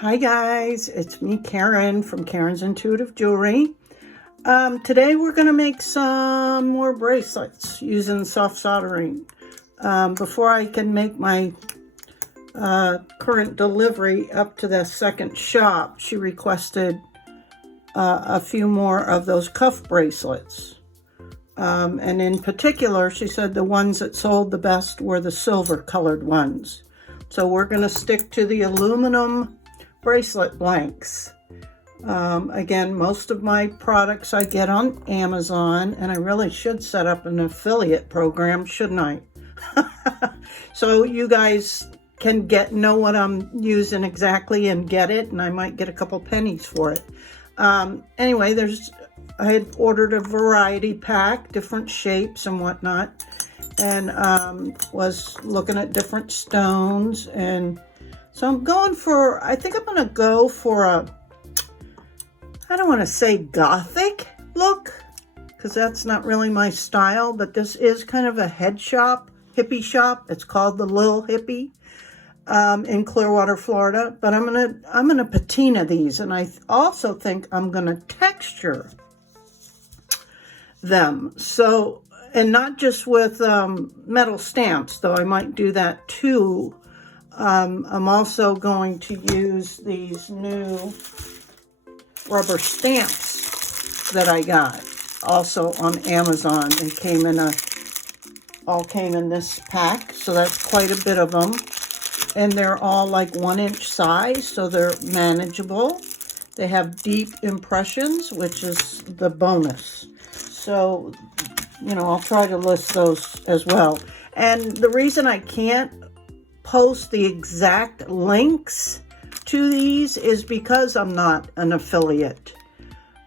Hi guys, it's me Karen from Karen's Intuitive Jewelry. Today we're going to make some more bracelets using soft soldering. Before I can make my current delivery up to the second shop, she requested a few more of those cuff bracelets. And in particular, she said the ones that sold the best were the silver colored ones. So we're going to stick to the aluminum bracelet blanks. Again, most of my products I get on Amazon, and I really should set up an affiliate program, shouldn't I? So you guys can know what I'm using exactly and get it, and I might get a couple pennies for it. Anyway, I had ordered a variety pack, different shapes and whatnot, and was looking at different stones. And so I think I'm going to go for I don't want to say gothic look, because that's not really my style, but this is kind of a head shop, hippie shop. It's called the Lil Hippie in Clearwater, Florida. But I'm gonna patina these, and I also think I'm gonna texture them. So, and not just with metal stamps, though I might do that too. I'm also going to use these new rubber stamps that I got also on Amazon. They all came in this pack, so that's quite a bit of them. And they're all like 1-inch size, so they're manageable. They have deep impressions, which is the bonus. So, I'll try to list those as well. And the reason I can't post the exact links to these is because I'm not an affiliate.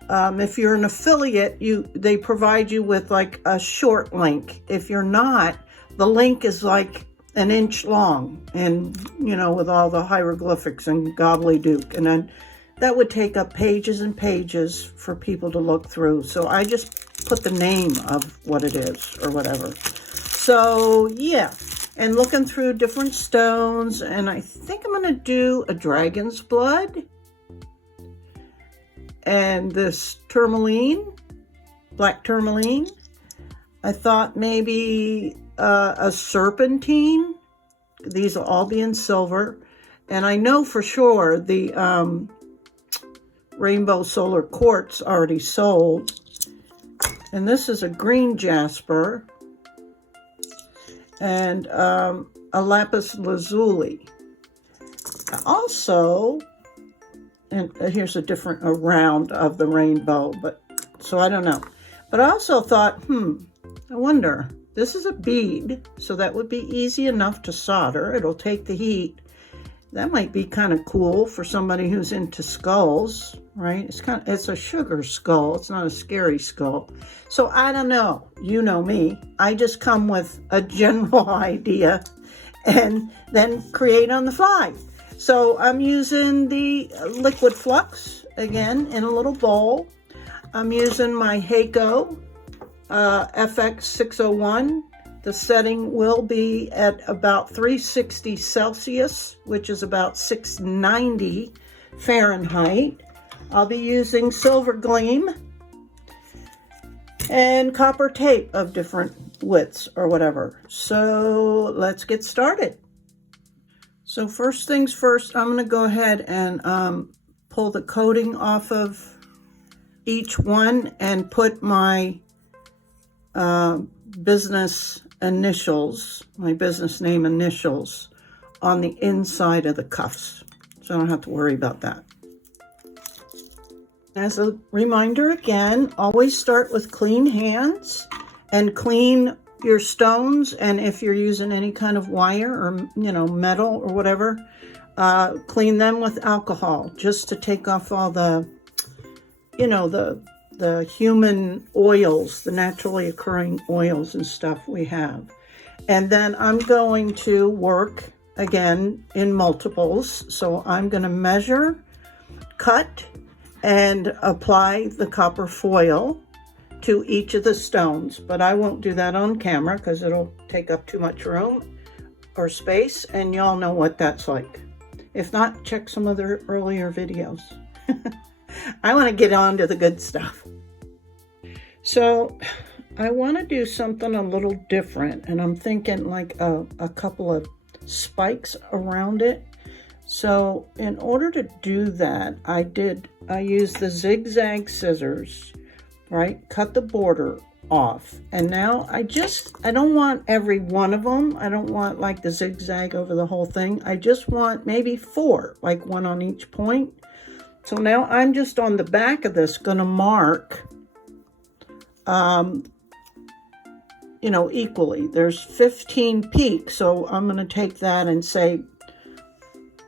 If you're an affiliate, they provide you with like a short link. If you're not, the link is like 1 inch long, and with all the hieroglyphics and gobbledygook, and then that would take up pages and pages for people to look through. So I just put the name of what it is or whatever. So yeah, and looking through different stones, and I think I'm going to do a dragon's blood and this tourmaline, black tourmaline. I thought maybe a serpentine. These will all be in silver. And I know for sure the rainbow solar quartz already sold. And this is a green jasper and a lapis lazuli. Also, and here's a round of the rainbow, so I don't know. But I also thought, I wonder, this is a bead, so that would be easy enough to solder. It'll take the heat. That might be kind of cool for somebody who's into skulls, right? It's a sugar skull. It's not a scary skull. So I don't know. You know me. I just come with a general idea and then create on the fly. So I'm using the liquid flux again in a little bowl. I'm using my Heiko FX601. The setting will be at about 360 Celsius, which is about 690 Fahrenheit. I'll be using silver gleam and copper tape of different widths or whatever. So let's get started. So first things first, I'm going to go ahead and pull the coating off of each one and put my business initials, my business name initials, on the inside of the cuffs. So I don't have to worry about that. As a reminder again, always start with clean hands and clean your stones. And if you're using any kind of wire or, metal or whatever, clean them with alcohol just to take off all the human oils, the naturally occurring oils and stuff we have. And then I'm going to work again in multiples. So I'm going to measure, cut, and apply the copper foil to each of the stones. But I won't do that on camera because it'll take up too much room or space, and y'all know what that's like. If not, check some of their earlier videos. I want to get on to the good stuff. So I want to do something a little different, and I'm thinking like a couple of spikes around it. So in order to do that, I used the zigzag scissors, right? Cut the border off. And now I don't want every one of them. I don't want like the zigzag over the whole thing. I just want maybe 4, like one on each point. So now I'm just on the back of this going to mark, you know, equally. There's 15 peaks. So I'm going to take that and say,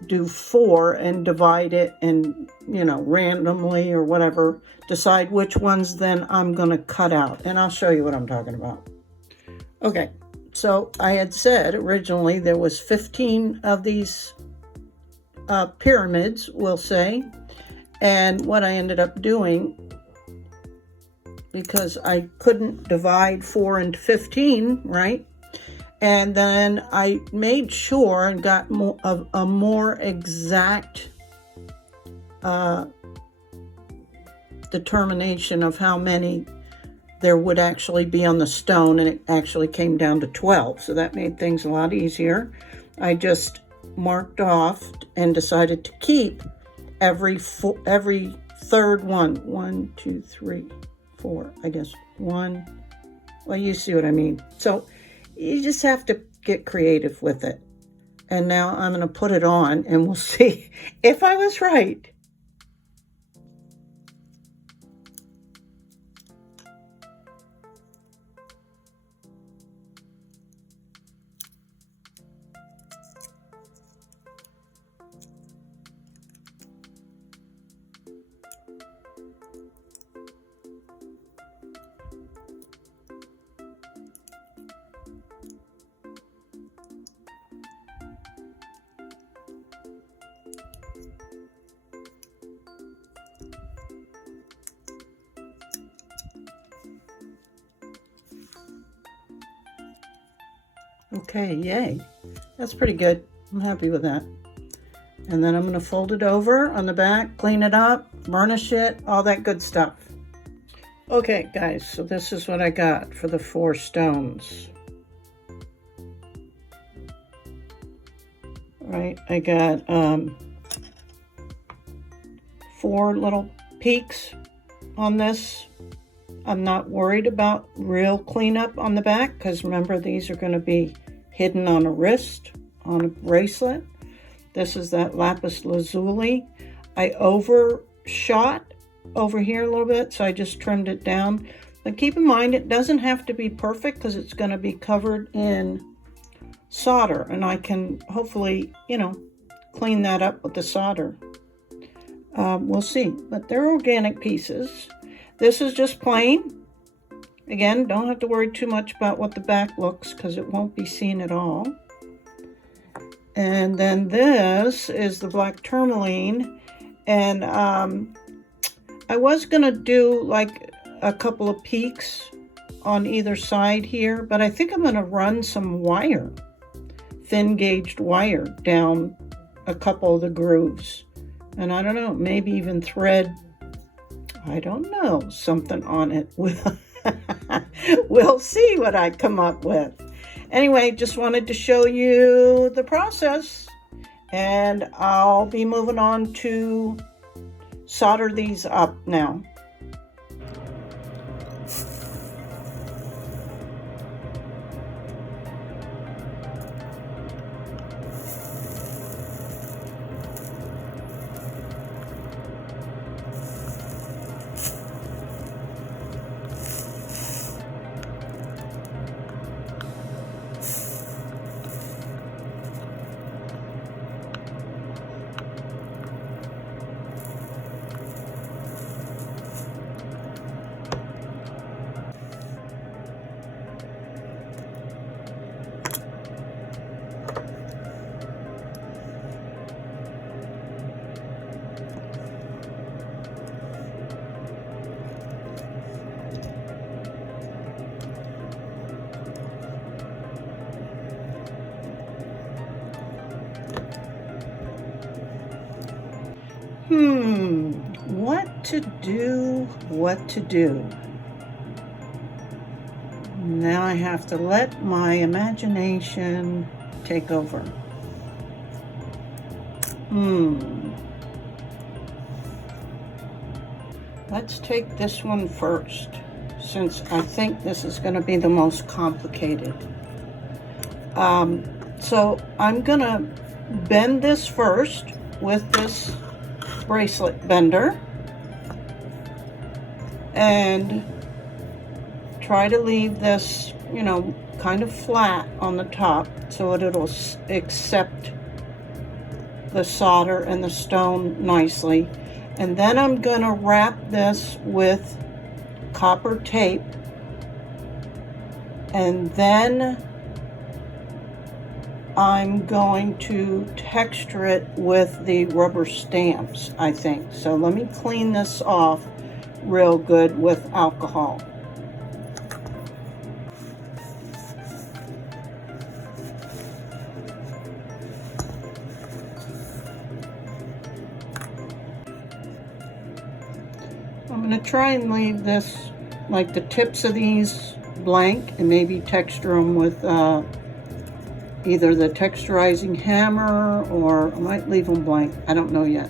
do 4 and divide it and, you know, randomly or whatever, decide which ones then I'm going to cut out. And I'll show you what I'm talking about. Okay, so I had said originally there was 15 of these pyramids, we'll say. And what I ended up doing, because I couldn't divide 4 into 15, right? And then I made sure and got a more exact determination of how many there would actually be on the stone, and it actually came down to 12. So that made things a lot easier. I just marked off and decided to keep every third one. 1, 2, 3, 4, I guess. 1. Well, you see what I mean. So you just have to get creative with it. And now I'm going to put it on and we'll see if I was right. Okay, yay. That's pretty good. I'm happy with that. And then I'm going to fold it over on the back, clean it up, burnish it, all that good stuff. Okay, guys, so this is what I got for the 4 stones. Right, I got 4 little peaks on this. I'm not worried about real cleanup on the back because remember these are going to be hidden on a wrist, on a bracelet. This is that lapis lazuli. I overshot over here a little bit, so I just trimmed it down. But keep in mind it doesn't have to be perfect because it's going to be covered in solder, and I can hopefully, you know, clean that up with the solder. We'll see, but they're organic pieces. This is just plain. Again, don't have to worry too much about what the back looks because it won't be seen at all. And then this is the black tourmaline. And I was going to do like a couple of peaks on either side here, but I think I'm going to run some wire, thin gauged wire down a couple of the grooves. And I don't know, maybe even thread, I don't know, something on it. We'll see what I come up with. Anyway, just wanted to show you the process, and I'll be moving on to solder these up now. What to do, what to do. Now I have to let my imagination take over. Let's take this one first, since I think this is going to be the most complicated. So I'm going to bend this first with this bracelet bender and try to leave this, you know, kind of flat on the top so that it'll accept the solder and the stone nicely. And then I'm going to wrap this with copper tape, and then I'm going to texture it with the rubber stamps, I think. So let me clean this off real good with alcohol. I'm going to try and leave this, like the tips of these, blank, and maybe texture them with either the texturizing hammer, or I might leave them blank. I don't know yet,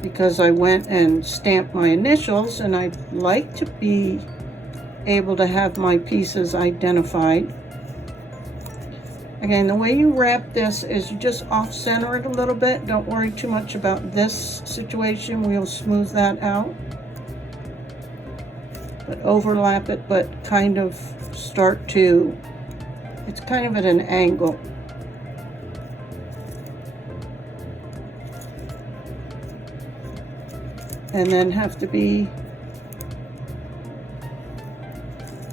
because I went and stamped my initials, and I'd like to be able to have my pieces identified. Again, the way you wrap this is you just off-center it a little bit. Don't worry too much about this situation. We'll smooth that out. But overlap it, but kind of start to, it's kind of at an angle. And then have to be,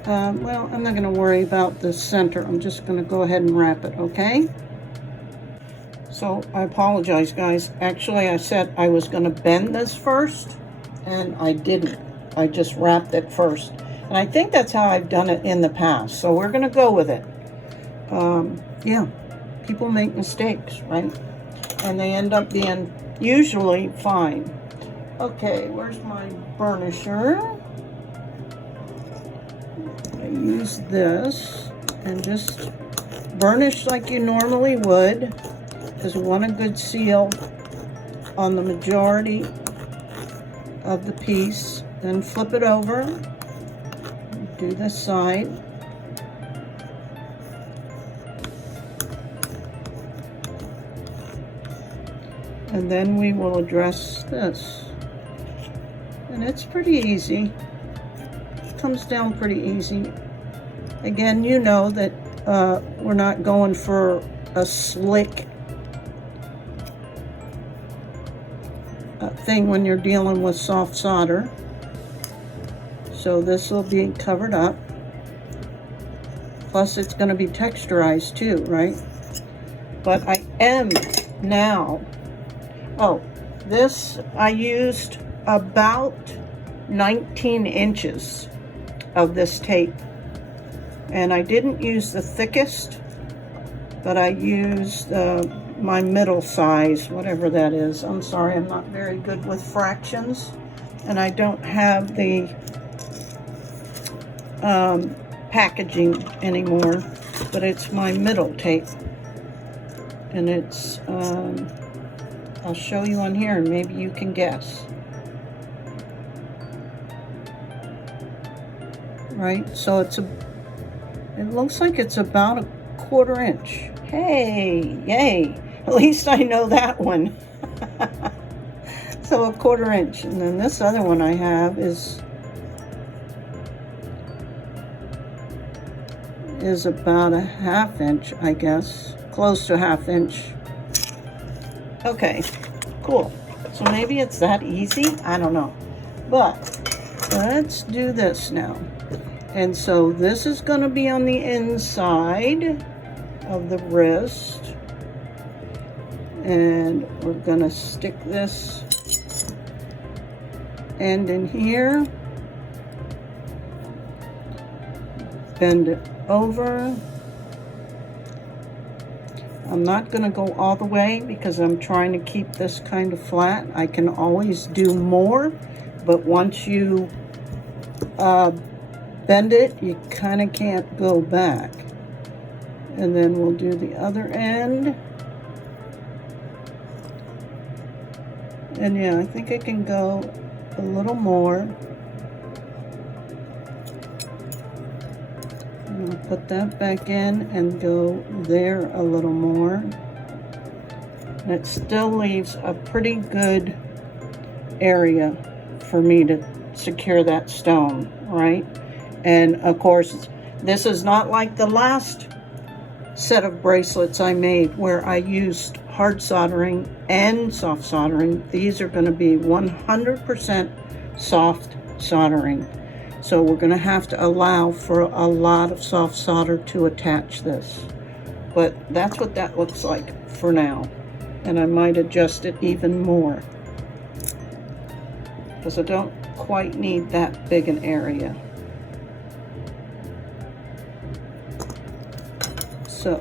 well, I'm not going to worry about the center. I'm just going to go ahead and wrap it, okay? So I apologize, guys. Actually, I said I was going to bend this first, and I didn't. I just wrapped it first. And I think that's how I've done it in the past. So we're going to go with it. Yeah, people make mistakes, right? And they end up being usually fine. Okay, where's my burnisher? I use this and just burnish like you normally would, because we want a good seal on the majority of the piece. Then flip it over, do this side. And then we will address this. And it's pretty easy. It comes down pretty easy. Again, you know that we're not going for a slick thing when you're dealing with soft solder. So this will be covered up. Plus it's going to be texturized too, right? But I am now, oh, this I used about 19 inches of this tape. And I didn't use the thickest, but I used my middle size, whatever that is. I'm sorry, I'm not very good with fractions, and I don't have the packaging anymore, but it's my middle tape. And it's, I'll show you on here and maybe you can guess. Right, so it's it looks like it's about a 1/4 inch. Hey, yay, at least I know that one. So a 1/4 inch, and then this other one I have is about a 1/2 inch, I guess, close to a 1/2 inch. Okay, cool. So maybe it's that easy, I don't know. But let's do this now. And so this is going to be on the inside of the wrist. And we're going to stick this end in here. Bend it over. I'm not going to go all the way because I'm trying to keep this kind of flat. I can always do more, but once you bend it, you kind of can't go back. And then we'll do the other end. And yeah, I think I can go a little more. I'm going to put that back in and go there a little more. And it still leaves a pretty good area for me to secure that stone, right? And of course, this is not like the last set of bracelets I made where I used hard soldering and soft soldering. These are going to be 100% soft soldering. So we're going to have to allow for a lot of soft solder to attach this. But that's what that looks like for now. And I might adjust it even more, because I don't quite need that big an area. So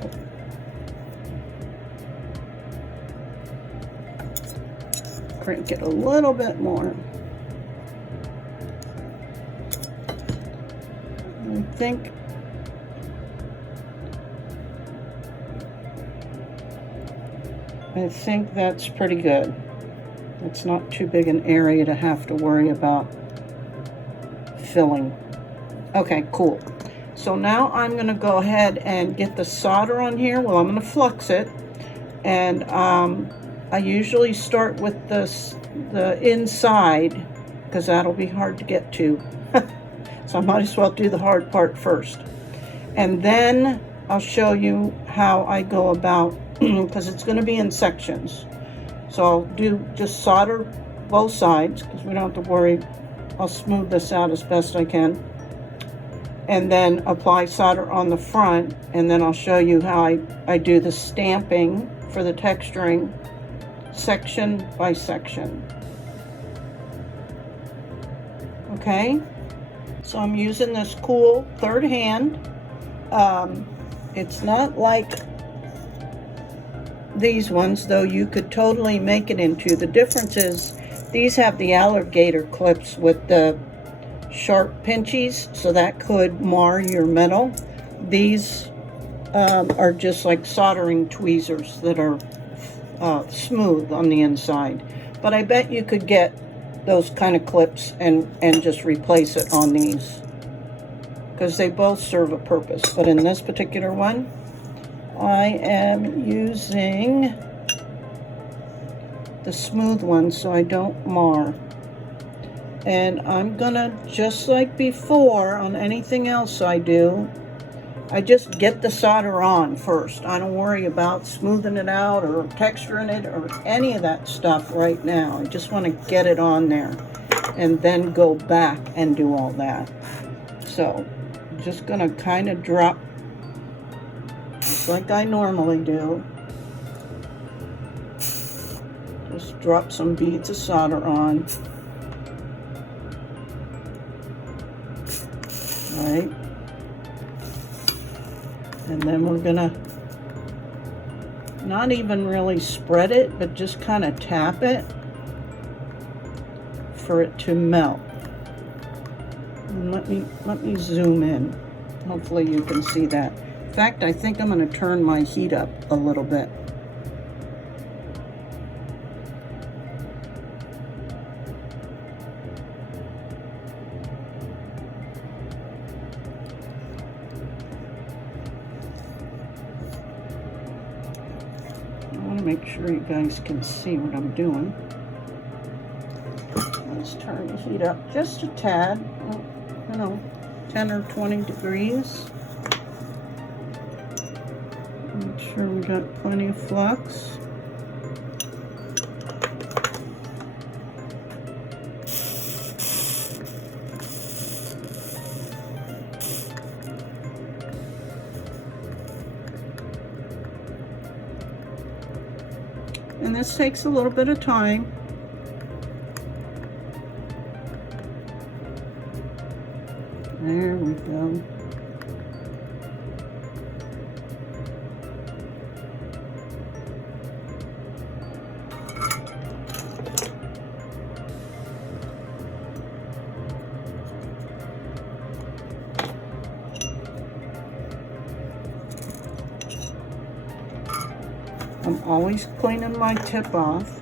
crank it a little bit more. I think that's pretty good. It's not too big an area to have to worry about filling. Okay, cool. So now I'm going to go ahead and get the solder on here. Well, I'm going to flux it, and I usually start with the inside because that'll be hard to get to. So I might as well do the hard part first. And then I'll show you how I go about, because it's going to be in sections. So I'll do just solder both sides because we don't have to worry. I'll smooth this out as best I can. And then apply solder on the front, and then I'll show you how I do the stamping for the texturing section by section. Okay, so I'm using this cool third hand. It's not like these ones, though you could totally make it into. The difference is these have the alligator clips with the sharp pinchies, so that could mar your metal. These are just like soldering tweezers that are smooth on the inside. But I bet you could get those kind of clips and just replace it on these, because they both serve a purpose. But in this particular one, I am using the smooth one so I don't mar. And I'm gonna, just like before on anything else I do, I just get the solder on first. I don't worry about smoothing it out or texturing it or any of that stuff right now. I just want to get it on there and then go back and do all that. So I'm just gonna kind of drop just like I normally do. Just drop some beads of solder on. Right, and then we're gonna not even really spread it, but just kind of tap it for it to melt. And let me zoom in. Hopefully you can see that. In fact, I think I'm going to turn my heat up a little bit. Make sure you guys can see what I'm doing. Let's turn the heat up just a tad, 10 or 20 degrees. Make sure we got plenty of flux. And this takes a little bit of time. There we go. I'm always cleaning my tip off.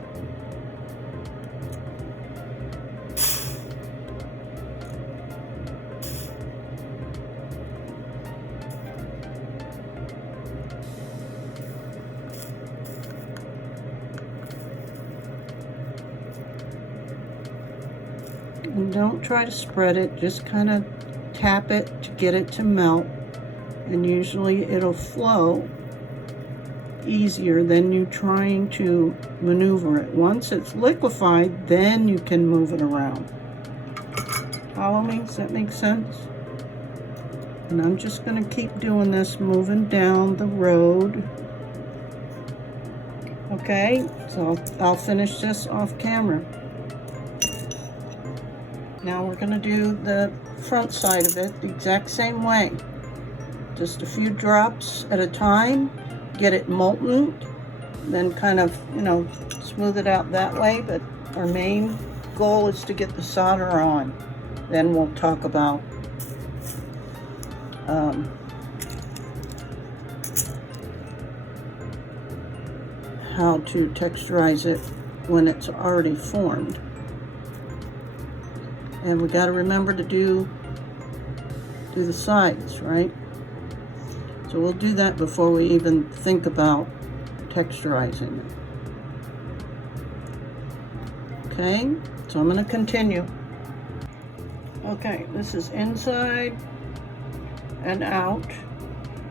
And don't try to spread it, just kind of tap it to get it to melt, and usually it'll flow easier than you trying to maneuver it. Once it's liquefied, then you can move it around. Follow me? Does that make sense? And I'm just going to keep doing this, moving down the road. Okay, so I'll finish this off camera. Now we're going to do the front side of it the exact same way. Just a few drops at a time, get it molten, then kind of, you know, smooth it out that way. But our main goal is to get the solder on. Then we'll talk about how to texturize it when it's already formed. And we got to remember to do the sides, right? So we'll do that before we even think about texturizing it. Okay, so I'm going to continue. Okay, this is inside and out.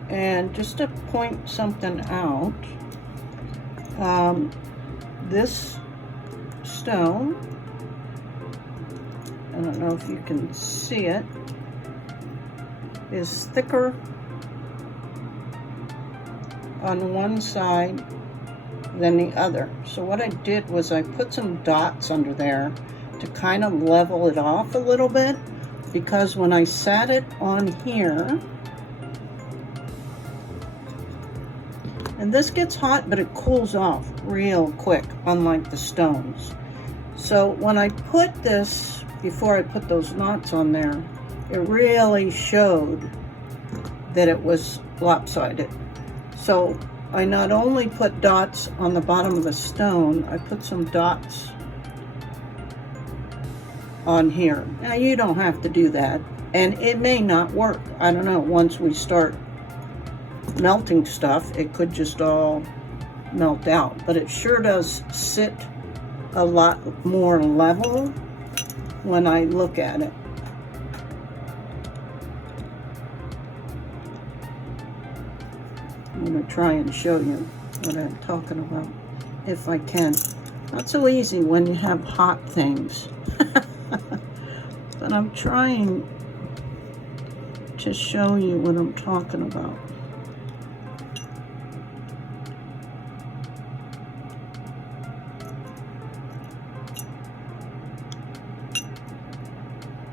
And just to point something out, this stone, I don't know if you can see it, is thicker on one side than the other. So what I did was I put some dots under there to kind of level it off a little bit, because when I sat it on here, and this gets hot, but it cools off real quick, unlike the stones. So when I put this, before I put those knots on there, it really showed that it was lopsided. So I not only put dots on the bottom of the stone, I put some dots on here. Now you don't have to do that, and it may not work. I don't know, once we start melting stuff, it could just all melt out, but it sure does sit a lot more level when I look at it. I'm going to try and show you what I'm talking about, if I can. Not so easy when you have hot things. But I'm trying to show you what I'm talking about.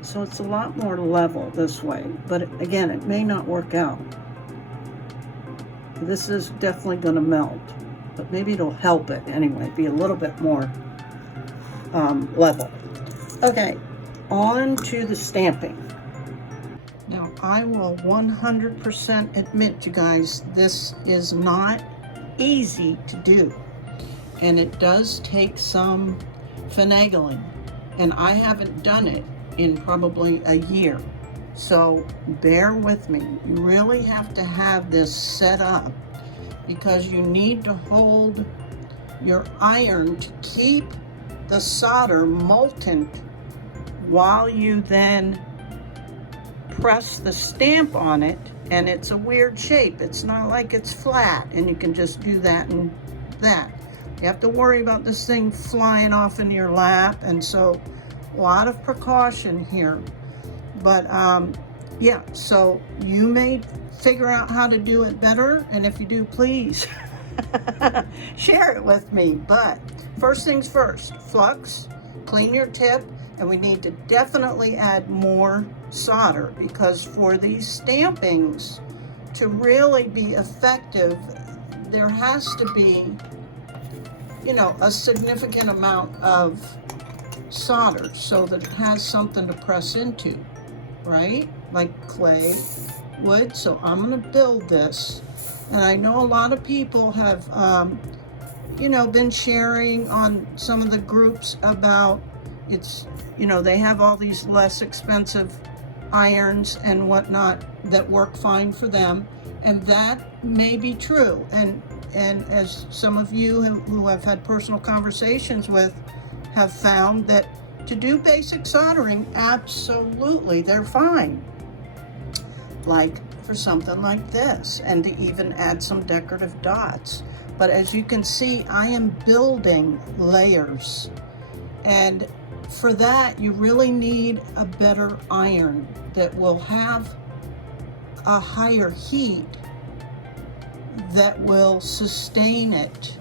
So it's a lot more level this way, but again, it may not work out. This is definitely going to melt, but maybe it'll help it anyway, be a little bit more level. Okay, on to the stamping. Now, I will 100% admit, you guys, this is not easy to do, and it does take some finagling, and I haven't done it in probably a year. So bear with me. You really have to have this set up, because you need to hold your iron to keep the solder molten while you then press the stamp on it. And it's a weird shape. It's not like it's flat and you can just do that and that. You have to worry about this thing flying off in your lap, and so a lot of precaution here. But yeah, so you may figure out how to do it better, and if you do, please share it with me. But first things first, Flux, clean your tip, and we need to definitely add more solder, because for these stampings to really be effective, there has to be, you know, a significant amount of solder so that it has something to press into, right? Like clay, wood. So I'm going to build this, and I know a lot of people have you know, been sharing on some of the groups about it's, you know, they have all these less expensive irons and whatnot that work fine for them, and that may be true. And as some of you who I've had personal conversations with have found, that to do basic soldering, absolutely, they're fine. Like for something like this, and to even add some decorative dots. But as you can see, I am building layers, and for that you really need a better iron that will have a higher heat that will sustain it.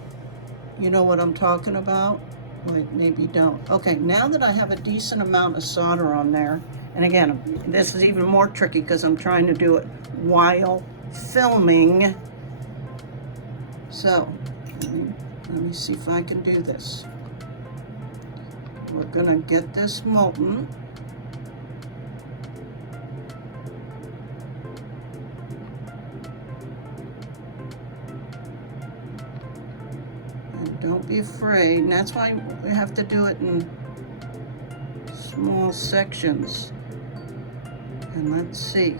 You know what I'm talking about? Wait, maybe you don't. Okay, now that I have a decent amount of solder on there, and again, this is even more tricky because I'm trying to do it while filming. So, let me see if I can do this. We're gonna get this molten. And don't be afraid, and that's why we have to do it in small sections. And let's see,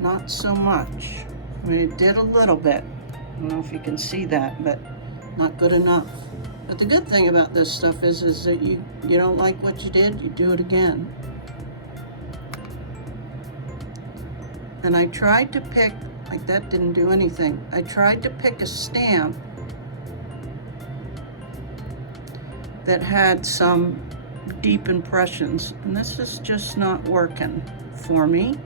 not so much. I mean, it did a little bit. I don't know if you can see that, but not good enough. But the good thing about this stuff is that you don't like what you did, you do it again. And I tried to pick, like that didn't do anything. I tried to pick a stamp that had some deep impressions, and this is just not working for me.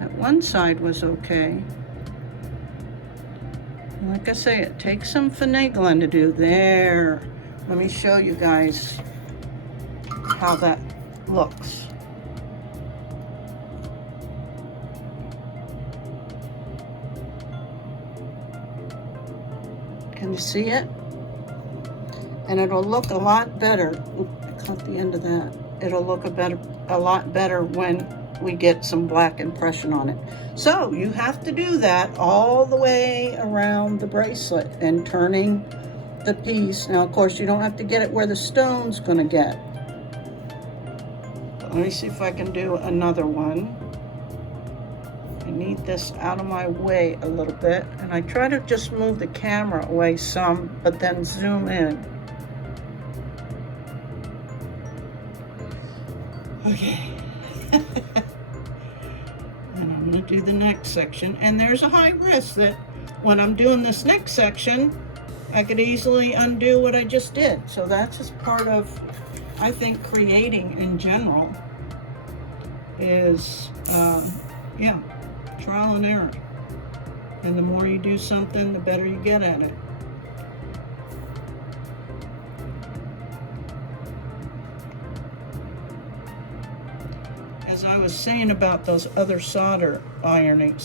That one side was okay. Like I say, it takes some finagling to do. There, let me show you guys how that looks. Can you see it? And it'll look a lot better. Oop, I caught the end of that. It'll look a lot better when we get some black impression on it. So you have to do that all the way around the bracelet and turning the piece. Now, of course, you don't have to get it where the stone's gonna get. Let me see if I can do another one. I need this out of my way a little bit, and I try to just move the camera away some, but then zoom in. Okay. And I'm gonna do the next section, and there's a high risk that when I'm doing this next section, I could easily undo what I just did. So that's just part of, I think, creating in general is, yeah, trial and error. And the more you do something, the better you get at it. As I was saying about those other solder ironing,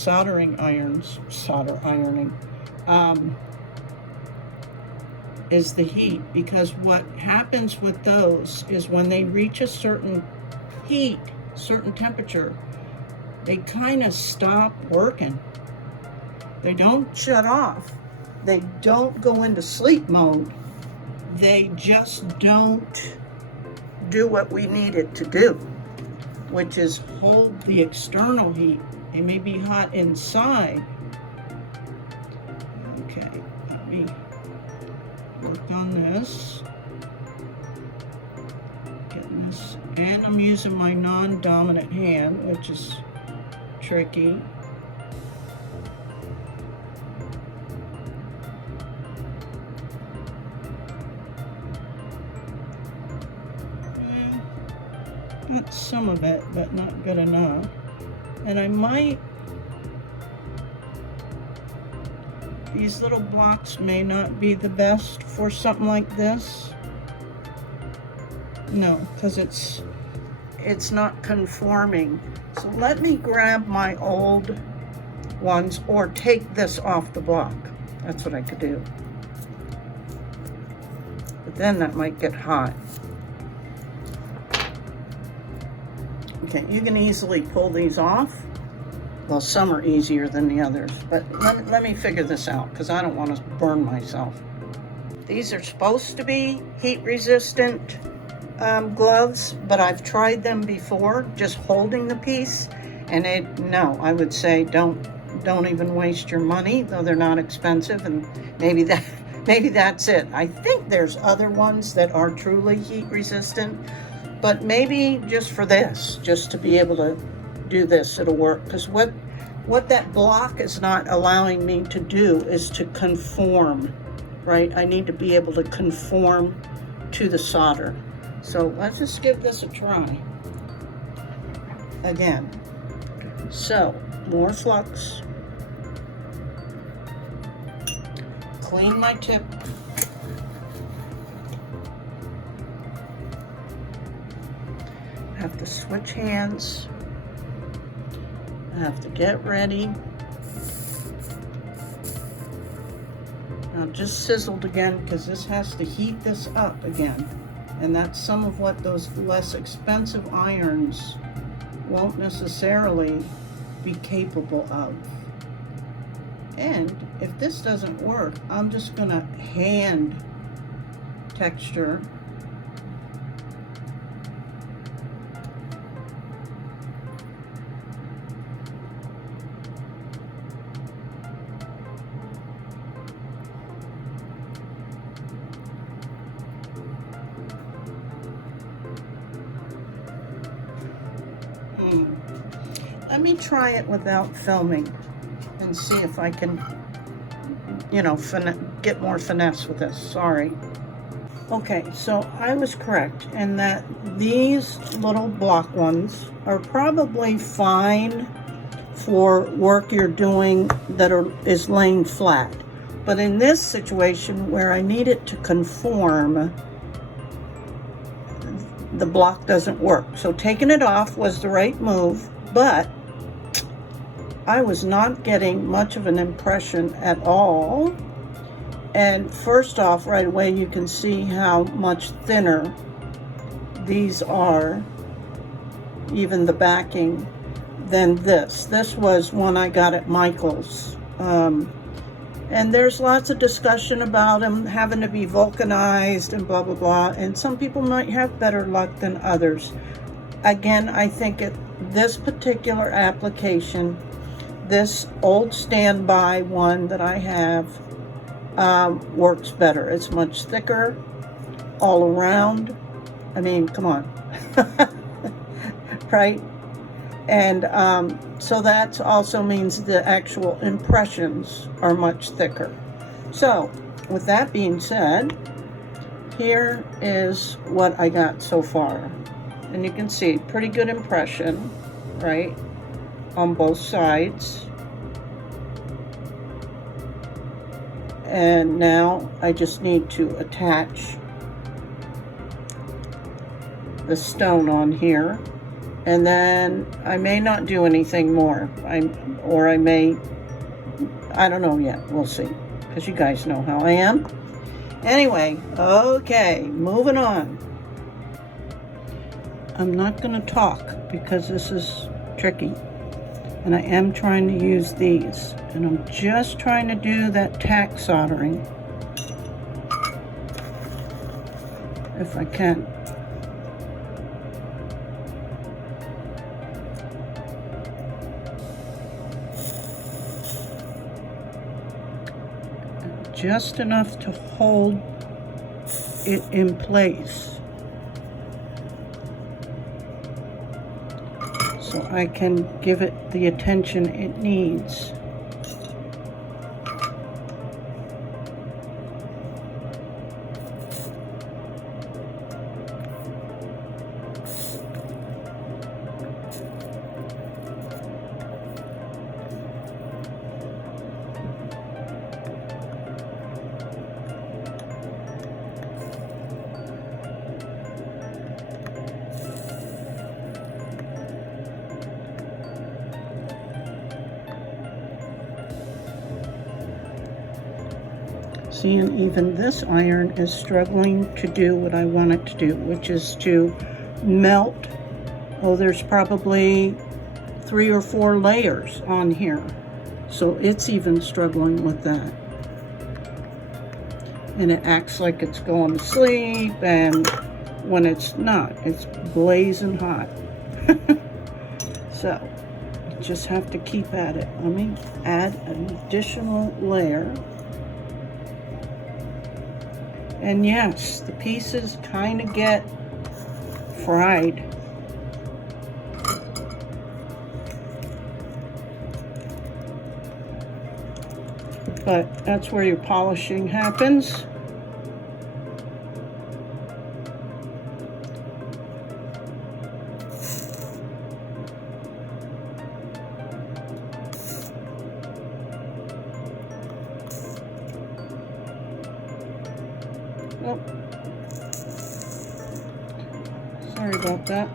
is the heat. Because what happens with those is when they reach a certain heat, certain temperature, they kind of stop working. They don't shut off. They don't go into sleep mode. They just don't do what we need it to do, which is hold the external heat. It may be hot inside. Okay, let me work on this. Getting this, and I'm using my non-dominant hand, which is tricky. Got some of it, but not good enough. And I might, these little blocks may not be the best for something like this. No, because it's not conforming. So let me grab my old ones or take this off the block. That's what I could do. But then that might get hot. Okay, you can easily pull these off. Well, some are easier than the others, but let me figure this out because I don't want to burn myself. These are supposed to be heat resistant gloves, but I've tried them before, just holding the piece, and no, I would say don't even waste your money, though they're not expensive, and maybe that's it. I think there's other ones that are truly heat resistant, but maybe just for this, just to be able to do this, it'll work, because what that block is not allowing me to do is to conform, right? I need to be able to conform to the solder. So let's just give this a try again. So more flux, clean my tip, I have to switch hands, I have to get ready. Now just sizzled again because this has to heat this up again. And that's some of what those less expensive irons won't necessarily be capable of. And if this doesn't work, I'm just gonna hand texture. Let me try it without filming and see if I can, get more finesse with this. Sorry. Okay, so I was correct in that these little block ones are probably fine for work you're doing that is laying flat. But in this situation where I need it to conform, the block doesn't work. So taking it off was the right move, but I was not getting much of an impression at all. And first off, right away, you can see how much thinner these are, even the backing, than this. This was one I got at Michael's. And there's lots of discussion about them having to be vulcanized and blah, blah, blah. And some people might have better luck than others. Again, I think this particular application, this old standby one that I have, works better. It's much thicker all around. I mean, come on. Right? And so that also means the actual impressions are much thicker. So with that being said, here is what I got so far. And you can see pretty good impression, right, on both sides. And now I just need to attach the stone on here. And then I may not do anything more. I don't know yet. We'll see. Because you guys know how I am. Anyway, okay, moving on. I'm not going to talk because this is tricky. And I am trying to use these. And I'm just trying to do that tack soldering. If I can. Just enough to hold it in place so I can give it the attention it needs. See, and even this iron is struggling to do what I want it to do, which is to melt. Oh, there's probably 3 or 4 layers on here. So it's even struggling with that. And it acts like it's going to sleep, and when it's not, it's blazing hot. So you just have to keep at it. Let me add an additional layer. And yes, the pieces kind of get fried. But that's where your polishing happens. Oh, sorry about that.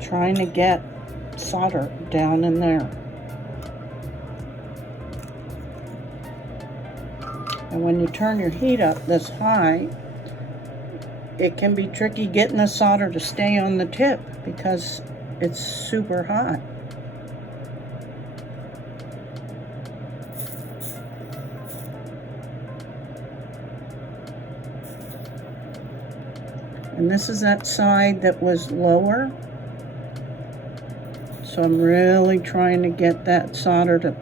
Trying to get solder down in there. And when you turn your heat up this high, it can be tricky getting the solder to stay on the tip because it's super hot. And this is that side that was lower. So I'm really trying to get that solder to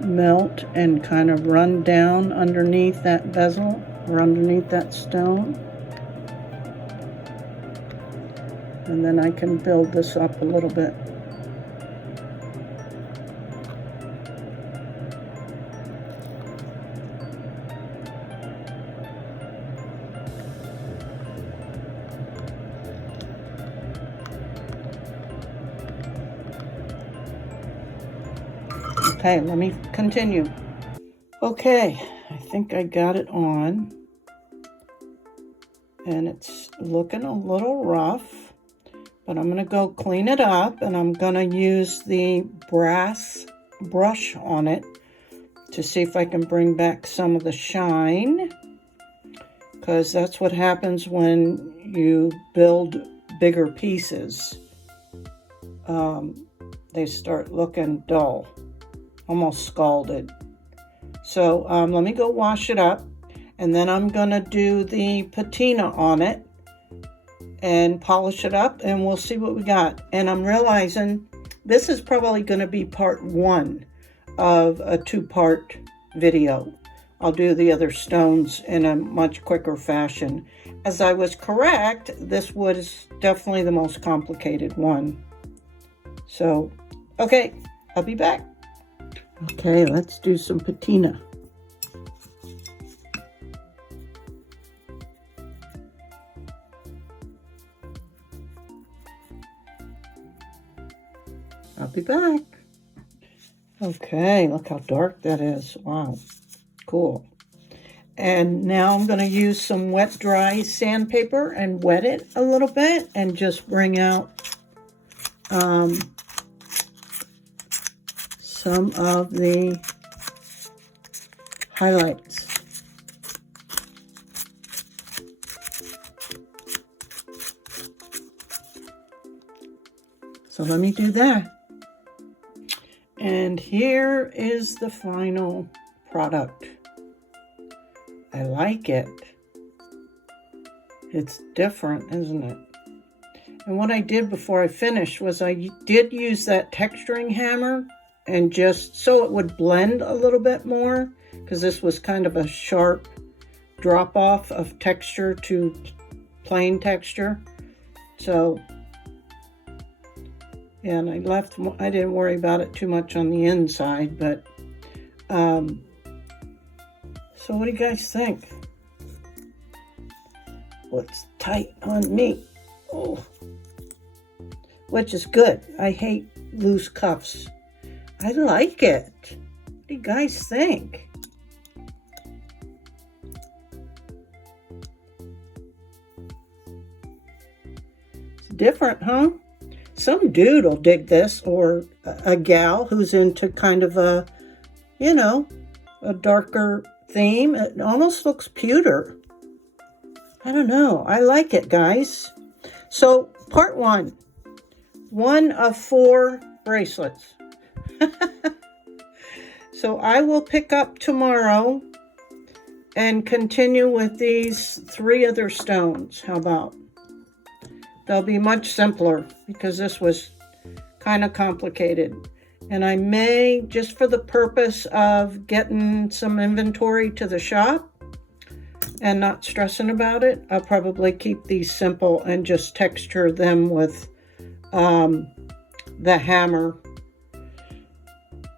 melt and kind of run down underneath that bezel or underneath that stone. And then I can build this up a little bit. Okay, let me continue. Okay, I think I got it on. And it's looking a little rough, but I'm gonna go clean it up, and I'm gonna use the brass brush on it to see if I can bring back some of the shine, because that's what happens when you build bigger pieces. They start looking dull. Almost scalded. So let me go wash it up, and then I'm gonna do the patina on it and polish it up, and we'll see what we got. And I'm realizing this is probably gonna be part 1 of a 2-part video. I'll do the other stones in a much quicker fashion. As I was correct, this wood is definitely the most complicated one. So, okay, I'll be back. Okay, let's do some patina. I'll be back. Okay, look how dark that is. Wow, cool. And now I'm going to use some wet dry sandpaper and wet it a little bit and just bring out some of the highlights. So let me do that. And here is the final product. I like it. It's different, isn't it? And what I did before I finished was I did use that texturing hammer, and just so it would blend a little bit more, because this was kind of a sharp drop off of texture to plain texture. So, and I didn't worry about it too much on the inside, but So what do you guys think? What's tight on me? Oh, which is good. I hate loose cuffs. I like it. What do you guys think? It's different, huh? Some dude will dig this, or a gal who's into kind of a, you know, a darker theme. It almost looks pewter. I don't know. I like it, guys. So, part 1. 1 of 4 bracelets. So, I will pick up tomorrow and continue with these 3 other stones. How about? They'll be much simpler because this was kind of complicated. And I may, just for the purpose of getting some inventory to the shop and not stressing about it, I'll probably keep these simple and just texture them with the hammer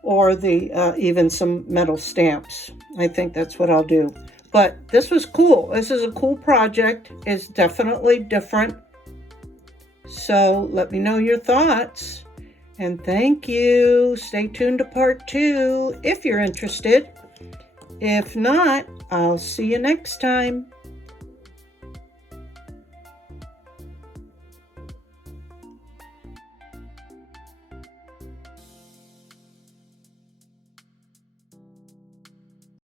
or the even some metal stamps. I think that's what I'll do. But this was cool. This is a cool project. It's definitely different. So let me know your thoughts. And thank you. Stay tuned to part 2 if you're interested. If not, I'll see you next time.